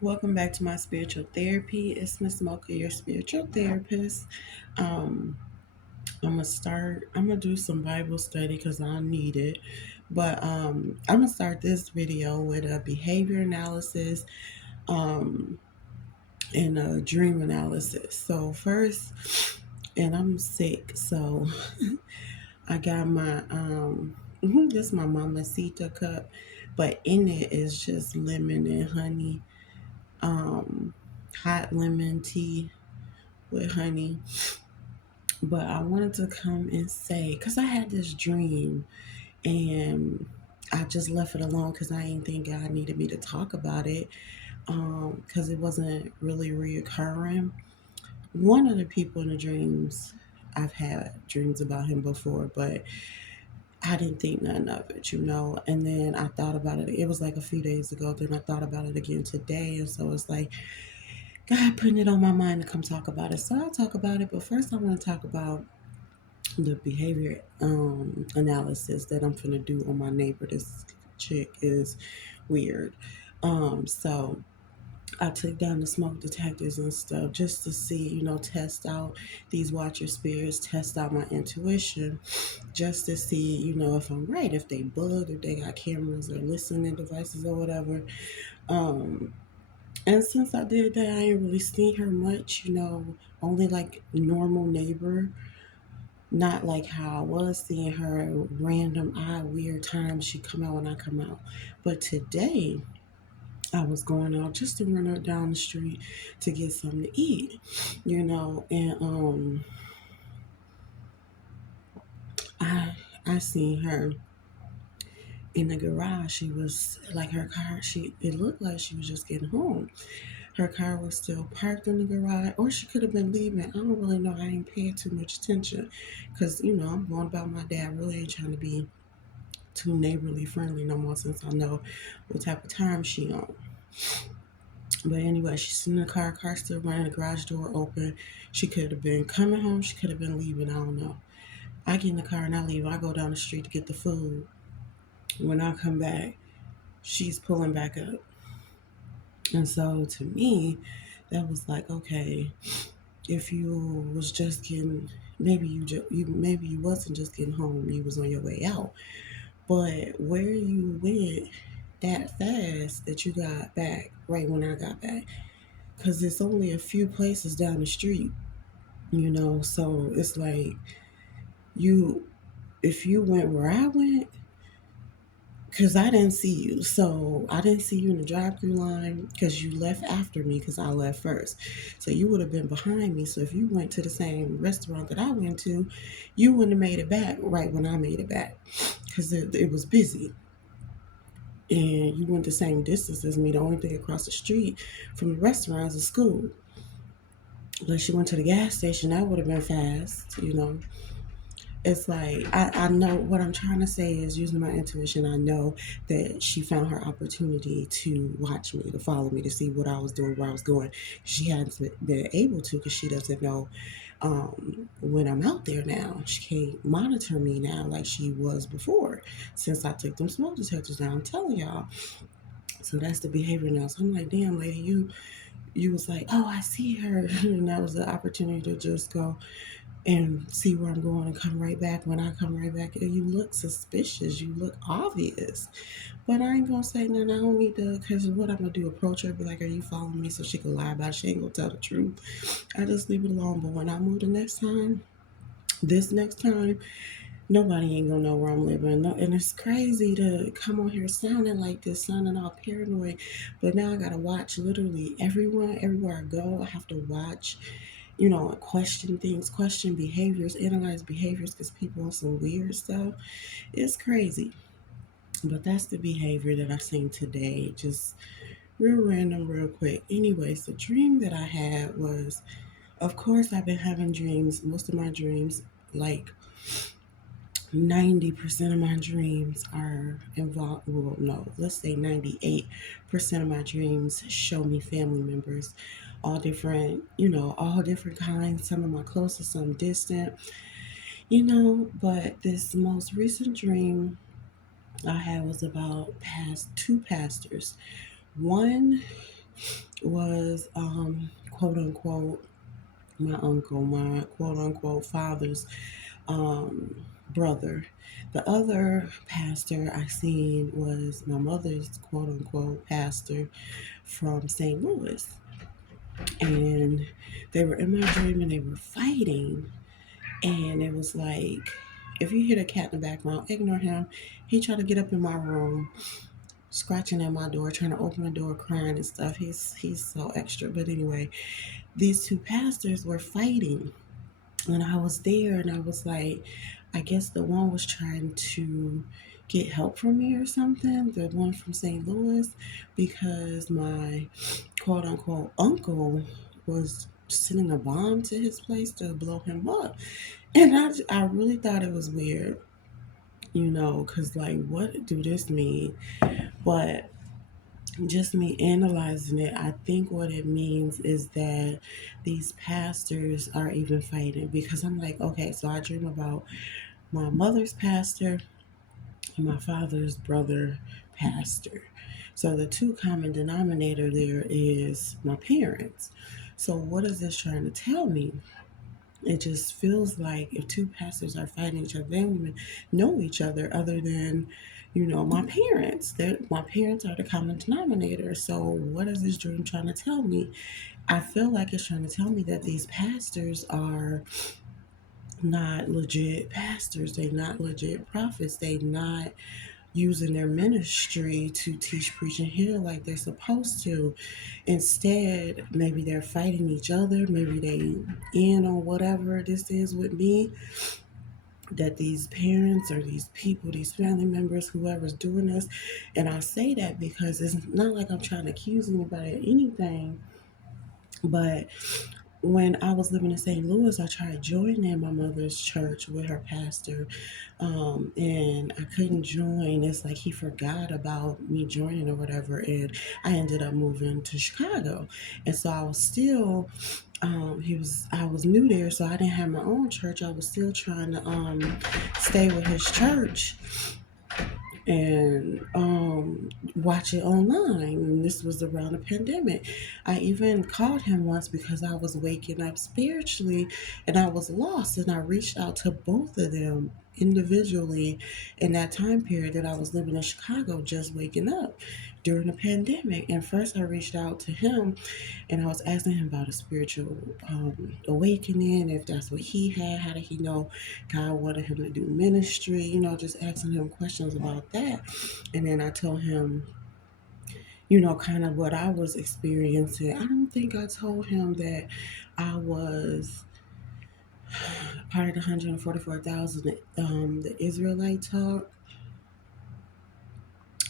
Welcome back to my spiritual therapy. It's Miss Mocha, your spiritual therapist. Um, I'm gonna do some Bible study because I need it. But I'm gonna start this video with a behavior analysis um, and a dream analysis. So first, and I'm sick, so I got my this is my mamacita cup, but in it is just lemon and honey, um, hot lemon tea with honey. But I wanted to come and say, because I had this dream and I just left it alone because I didn't think God needed me to talk about it because it wasn't really reoccurring. One of the people in the dreams, I've had dreams about him before, but I didn't think nothing of it. And then I thought about it. It was like a few days ago. Then I thought about it again today. And so it's like, God putting it on my mind to come talk about it. So I'll talk about it. But first, I want to talk about the behavior analysis that I'm finna do on my neighbor. This chick is weird. So I took down the smoke detectors and stuff just to see, test out these watcher spirits, test out my intuition, just to see, if I'm right, if they bugged, if they got cameras or listening devices or whatever. Um, and since I did that, I ain't really seen her much, only like normal neighbor, not like how I was seeing her random, odd, weird times she come out when I come out. But today, I was going out just to run her down the street to get something to eat, and I seen her in the garage. She was like her car. It looked like she was just getting home. Her car was still parked in the garage, or she could have been leaving. I don't really know. I ain't paying too much attention because I'm going about my day. I really ain't trying to be too neighborly friendly no more since I know what type of time she on. But anyway, she's in the car still running, the garage door open. She could have been coming home, she could have been leaving, I don't know. I get in the car and I leave. I go down the street to get the food. When I come back, she's pulling back up. And so to me, that was like, okay, if you was just getting, maybe you wasn't just getting home, you was on your way out. But where you went that fast that you got back right when I got back, because it's only a few places down the street, so it's like you, if you went where I went, because I didn't see you. So I didn't see you in the drive through line because you left after me because I left first. So you would have been behind me. So if you went to the same restaurant that I went to, you wouldn't have made it back right when I made it back because it was busy. And you went the same distance as me. The only thing across the street from the restaurant is a school. Unless you went to the gas station, that would have been fast. It's like I know what I'm trying to say is using my intuition. I know that she found her opportunity to watch me, to follow me, to see what I was doing, where I was going. She hadn't been able to because she doesn't know when I'm out there now. She can't monitor me now like she was before since I took them smoke detectors down. I'm telling y'all. So that's the behavior now. So I'm like, damn, lady, you was like, oh, I see her, and that was the opportunity to just go and see where I'm going and come right back. When I come right back, you look suspicious. You look obvious. But I ain't gonna say nothing. I don't need to, because what I'm gonna do, approach her, be like, are you following me? So she can lie about it. She ain't gonna tell the truth. I just leave it alone. But when I move the next time, this next time, nobody ain't gonna know where I'm living. No, and it's crazy to come on here sounding like this, sounding all paranoid. But now I gotta watch literally everyone, everywhere I go. I have to watch, question things, question behaviors, analyze behaviors because people on some weird stuff. It's crazy. But that's the behavior that I seen today. Just real random, real quick. Anyways, the dream that I had was, of course, I've been having dreams. Most of my dreams, like 90% of my dreams are involved. Well, no, let's say 98% of my dreams show me family members, all different, all different kinds. Some of my closest, some distant, But this most recent dream I had was about past two pastors. One was quote unquote my uncle, my quote unquote father's um, brother. The other pastor I seen was my mother's quote unquote pastor from St. Louis. And they were in my dream and they were fighting. And it was like, if you hit a cat in the background, ignore him. He tried to get up in my room, scratching at my door, trying to open the door, crying and stuff. He's so extra. But anyway, these two pastors were fighting. And I was there and I was like, I guess the one was trying to get help from me or something, the one from St. Louis, because my quote unquote uncle was sending a bomb to his place to blow him up. And I really thought it was weird, because like, what do this mean? But just me analyzing it, I think what it means is that these pastors are even fighting because I'm like, okay, so I dream about my mother's pastor and my father's brother pastor. So the two common denominator there is my parents. So what is this trying to tell me? It just feels like if two pastors are fighting each other, they don't even know each other than, my parents. My parents are the common denominator. So what is this dream trying to tell me? I feel like it's trying to tell me that these pastors are not legit pastors. They not legit prophets. They not using their ministry to teach, preach, and heal like they're supposed to. Instead, maybe they're fighting each other. Maybe they in on whatever this is with me. That these parents or these people, these family members, whoever's doing this, and I say that because it's not like I'm trying to accuse anybody of anything, but when I was living in St. Louis, I tried joining my mother's church with her pastor, and I couldn't join. It's like he forgot about me joining or whatever, and I ended up moving to Chicago, and so I was still. I was new there, so I didn't have my own church. I was still trying to stay with his church and watch it online. And this was around the pandemic. I even called him once because I was waking up spiritually and I was lost. And I reached out to both of them individually in that time period that I was living in Chicago, just waking up during the pandemic. And first, I reached out to him and I was asking him about a spiritual awakening, if that's what he had. How did he know God wanted him to do ministry? Just asking him questions about that. And then I told him, kind of what I was experiencing. I don't think I told him that I was part of the 144,000, the Israelite talk.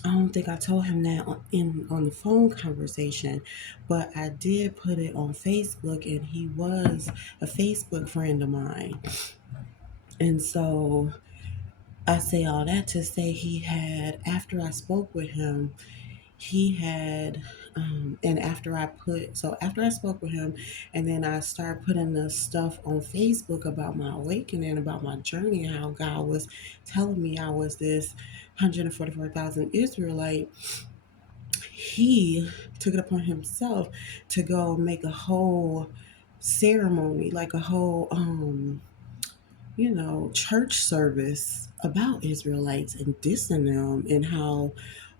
I don't think I told him that on the phone conversation, but I did put it on Facebook, and he was a Facebook friend of mine. And so I say all that to say he had, after I spoke with him, he had, and after I spoke with him, and then I started putting the stuff on Facebook about my awakening, about my journey, how God was telling me I was this 144,000 Israelite. He took it upon himself to go make a whole ceremony, like a whole, church service about Israelites and dissing them and how,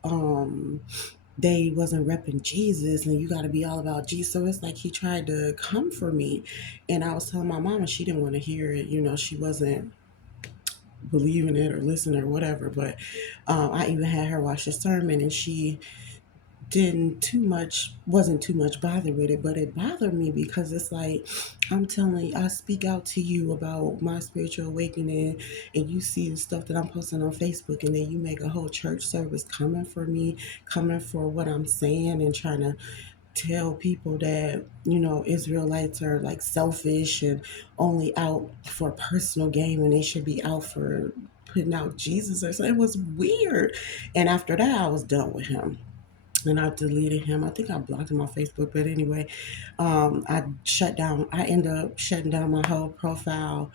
um, they wasn't repping Jesus and you got to be all about Jesus. So it's like he tried to come for me. And I was telling my mom and she didn't want to hear it. She wasn't believing it or listening or whatever. But I even had her watch the sermon and she wasn't too much bothered with it, but it bothered me because it's like I'm telling you, I speak out to you about my spiritual awakening and you see the stuff that I'm posting on Facebook and then you make a whole church service coming for me, coming for what I'm saying and trying to tell people that Israelites are like selfish and only out for personal gain when they should be out for putting out Jesus or something. It was weird. And after that I was done with him and I deleted him. I think I blocked him on Facebook, but anyway, I ended up shutting down my whole profile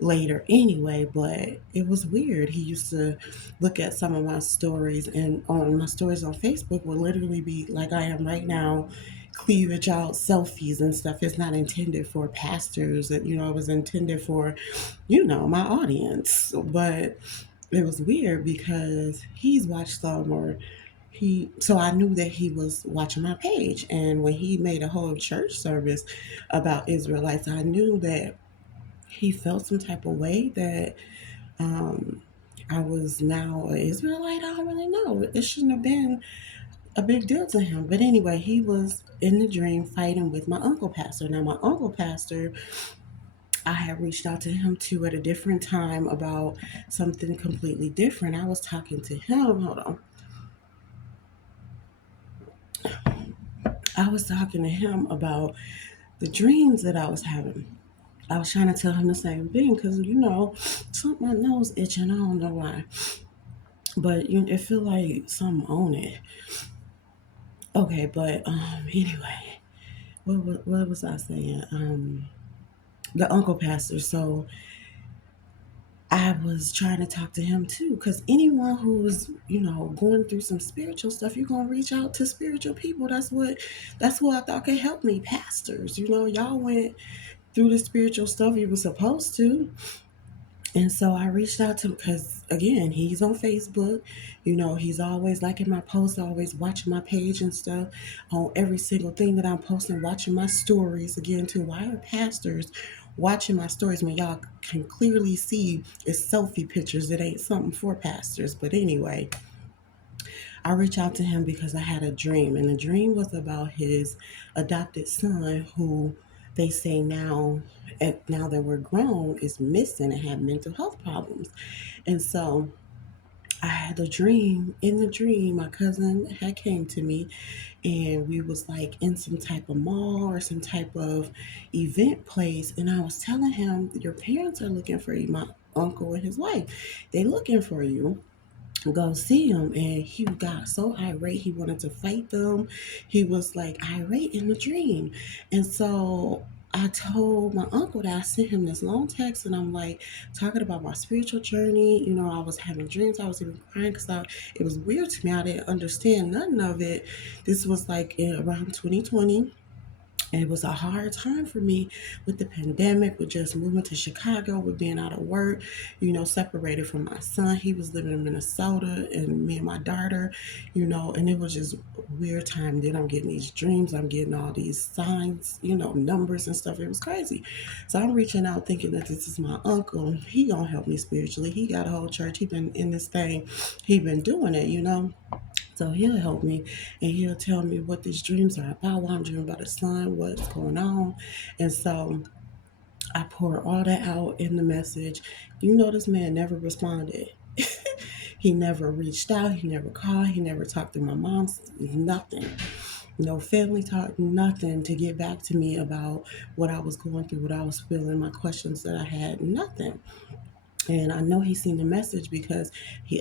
later anyway, but it was weird. He used to look at some of my stories, and on my stories on Facebook would literally be like I am right now, cleavage out selfies and stuff. It's not intended for pastors, and it was intended for, my audience. But it was weird because he's watched some, or so I knew that he was watching my page, and when he made a whole church service about Israelites, I knew that he felt some type of way that um, I was now an Israelite. I don't really know. It shouldn't have been a big deal to him. But anyway, he was in the dream fighting with my uncle pastor. Now, my uncle pastor, I had reached out to him too at a different time about something completely different. I was talking to him. Hold on. I was talking to him about the dreams that I was having. I was trying to tell him the same thing because, something my nose itching. I don't know why. But it feel like something on it. Okay, but anyway, what was I saying? The uncle pastor. So I was trying to talk to him too, because anyone who's going through some spiritual stuff, you're gonna reach out to spiritual people. That's what I thought could help me. Pastors, y'all went through the spiritual stuff you were supposed to. And so I reached out to him because, again, he's on Facebook. He's always liking my posts, always watching my page and stuff on every single thing that I'm posting, watching my stories. Again, too, why are pastors watching my stories when y'all can clearly see it's selfie pictures? It ain't something for pastors. But anyway, I reached out to him because I had a dream, and the dream was about his adopted son who they say now that we're grown, is missing and had mental health problems. And so I had a dream. In the dream, my cousin had came to me, and we was like in some type of mall or some type of event place, and I was telling him, your parents are looking for you, my uncle and his wife. They looking for you, go see him. And he got so irate, he wanted to fight them. He was like irate in the dream. And so I told my uncle that I sent him this long text, and I'm like talking about my spiritual journey. I was having dreams. I was even crying because it was weird to me. I didn't understand none of it. This was like around 2020. And it was a hard time for me with the pandemic, with just moving to Chicago, with being out of work, separated from my son. He was living in Minnesota, and me and my daughter, and it was just a weird time. Then I'm getting these dreams, I'm getting all these signs, numbers and stuff. It was crazy. So I'm reaching out thinking that this is my uncle. He gonna help me spiritually. He got a whole church. He been in this thing. He been doing it. So he'll help me, and he'll tell me what these dreams are about, why I'm dreaming about a son, what's going on. And so I pour all that out in the message. This man never responded. He never reached out. He never called. He never talked to my mom. Nothing. No family talk, nothing to get back to me about what I was going through, what I was feeling, my questions that I had, nothing. And I know he seen the message because he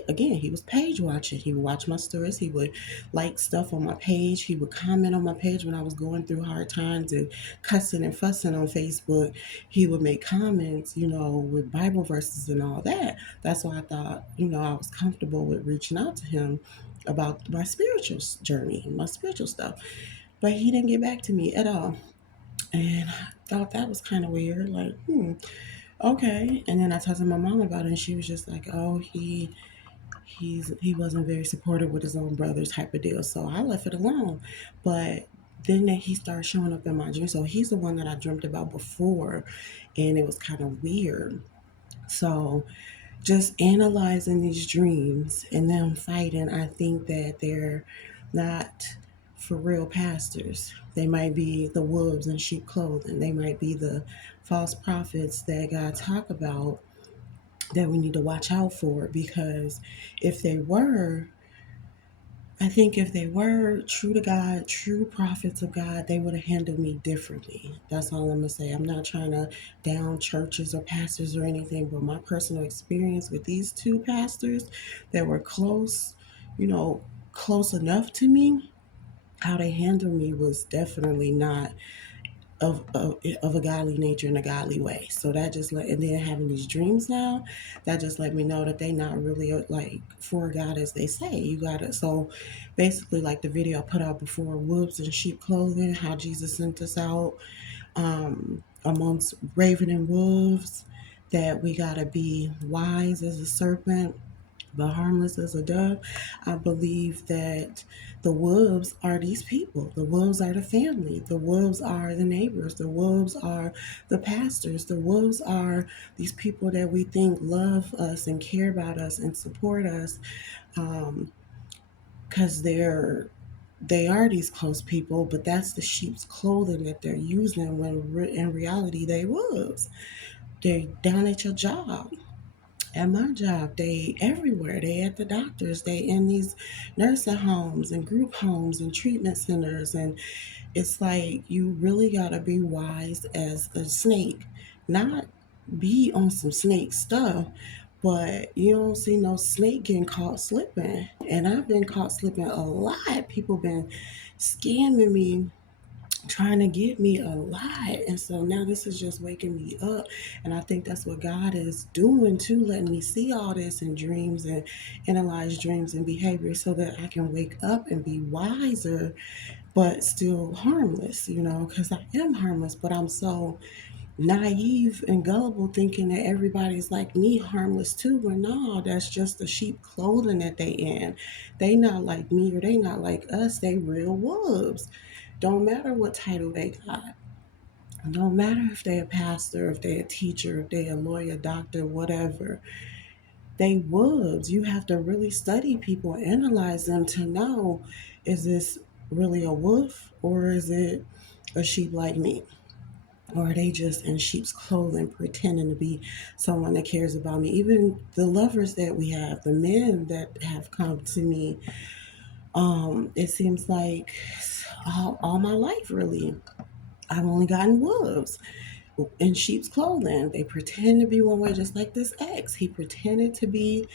was page watching. He would watch my stories. He would like stuff on my page. He would comment on my page when I was going through hard times and cussing and fussing on Facebook. He would make comments, with Bible verses and all that. That's why I thought, I was comfortable with reaching out to him about my spiritual journey, my spiritual stuff. But he didn't get back to me at all. And I thought that was kind of weird. Like, okay. And then I talked to my mom about it, and she was just like, "Oh, he wasn't very supportive with his own brother type of deal." So I left it alone. But then that he started showing up in my dream. So he's the one that I dreamt about before, and it was kind of weird. So just analyzing these dreams and them fighting, I think that they're not for real pastors. They might be the wolves in sheep clothing. They might be the false prophets that God talk about, that we need to watch out for. Because if they were, I think if they were true to God, true prophets of God, they would have handled me differently. That's all I'm going to say. I'm not trying to down churches or pastors or anything, but my personal experience with these two pastors that were close, close enough to me, how they handled me was definitely not of a godly nature in a godly way. So that just let, and then having these dreams now, that just let me know that they not really like for God as they say. You got it. So basically, like the video I put out before, wolves in sheep clothing, how Jesus sent us out amongst raven and wolves, that we got to be wise as a serpent but harmless as a dove. I believe that the wolves are these people. The wolves are the family. The wolves are the neighbors. The wolves are the pastors. The wolves are these people that we think love us and care about us and support us, because they are these close people, but that's the sheep's clothing that they're using when in reality they wolves. They're down at your job, at my job, they everywhere. They at the doctors, they in these nursing homes and group homes and treatment centers. And it's like you really gotta be wise as a snake, not be on some snake stuff, but you don't see no snake getting caught slipping. And I've been caught slipping a lot. People been scamming me, trying to get me a lot. And so now this is just waking me up. And I think that's what God is doing too, letting me see all this in dreams and analyze dreams and behavior so that I can wake up and be wiser, but still harmless, because I am harmless, but I'm so naive and gullible thinking that everybody's like me, harmless too. But no, that's just the sheep clothing that they in. They not like me or they not like us. They real wolves. Don't matter what title they got. Don't matter if they a pastor, if they a teacher, if they a lawyer, doctor, whatever. They wolves. You have to really study people, analyze them to know, is this really a wolf or is it a sheep like me? Or are they just in sheep's clothing pretending to be someone that cares about me? Even the lovers that we have, the men that have come to me, it seems like all my life really, I've only gotten wolves in sheep's clothing. They pretend to be one way, just like this ex. He pretended to be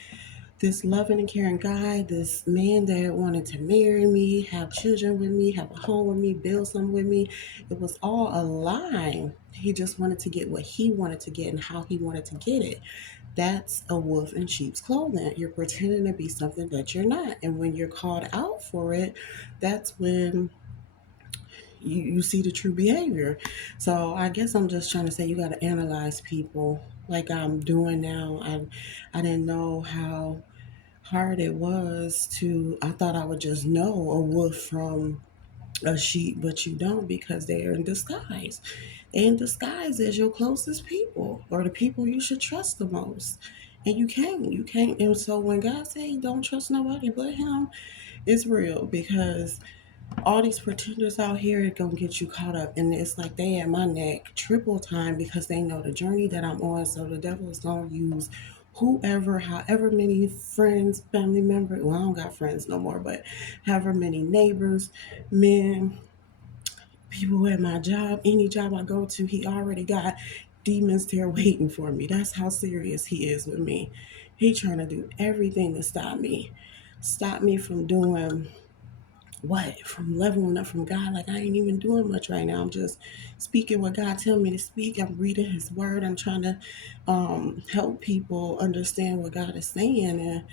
this loving and caring guy, this man that wanted to marry me, have children with me, have a home with me, build something with me. It was all a lie. He just wanted to get what he wanted to get and how he wanted to get it. That's a wolf in sheep's clothing. You're pretending to be something that you're not. And when you're called out for it, that's when you see the true behavior. So I guess I'm just trying to say you got to analyze people like I'm doing now. I didn't know how hard it was to, I thought I would just know a wolf from a sheep, but you don't, because they're in disguise. They're in disguise as your closest people or the people you should trust the most. And you can't. And so when God say don't trust nobody but him, it's real, because all these pretenders out here are gonna get you caught up, and it's like they at my neck triple time because they know the journey that I'm on. So the devil is gonna use whoever, however many friends, family members, well, I don't got friends no more, but however many neighbors, men, people at my job, any job I go to, he already got demons there waiting for me. That's how serious he is with me. He trying to do everything to stop me from doing what, from leveling up from God. Like I ain't even doing much right now. I'm just speaking what God tell me to speak. I'm reading his word. I'm trying to help people understand what God is saying and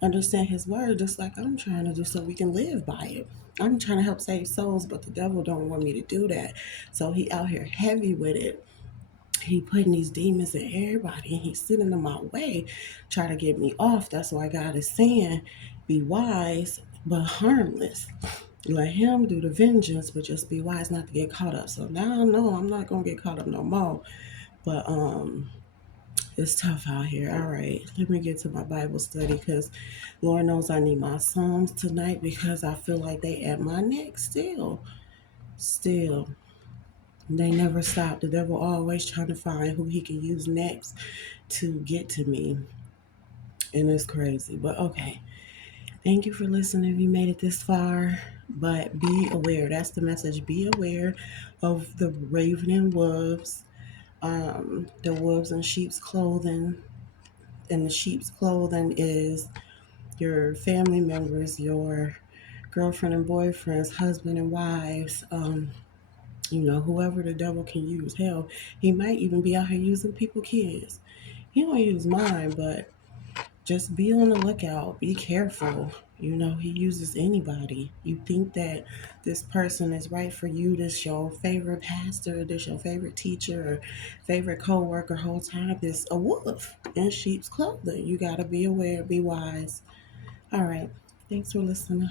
understand his word, just like I'm trying to do, so we can live by it. I'm trying to help save souls, but the devil don't want me to do that. So he out here heavy with it. He putting these demons in everybody and he's sitting in my way, trying to get me off. That's why God is saying, be wise but harmless. Let him do the vengeance, but just be wise not to get caught up. So now I know I'm not gonna get caught up no more. But it's tough out here. All right, let me get to my Bible study, because Lord knows I need my Psalms tonight, because I feel like they at my neck still. Still. They never stop. The devil always trying to find who he can use next to get to me. And it's crazy. But okay. Thank you for listening if you made it this far. But be aware. That's the message. Be aware of the raven and wolves. The wolves in sheep's clothing. And the sheep's clothing is your family members, your girlfriend and boyfriends, husband and wives, You know, whoever the devil can use. Hell, he might even be out here using people kids. He don't use mine, but just be on the lookout. Be careful. You know, he uses anybody. You think that this person is right for you, this your favorite pastor, this your favorite teacher or favorite co-worker, whole time this a wolf in sheep's clothing. You gotta be aware, be wise. All right. Thanks for listening.